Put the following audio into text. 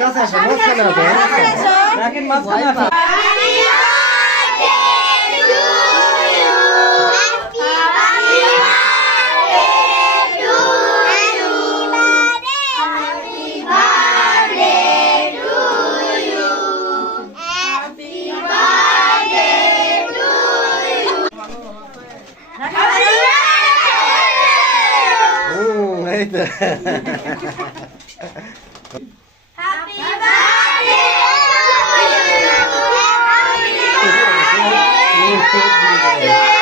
কাছে আসো মাঝখানে আসো রাখেন মাঝখানে আসো এই তো Happy birthday to you.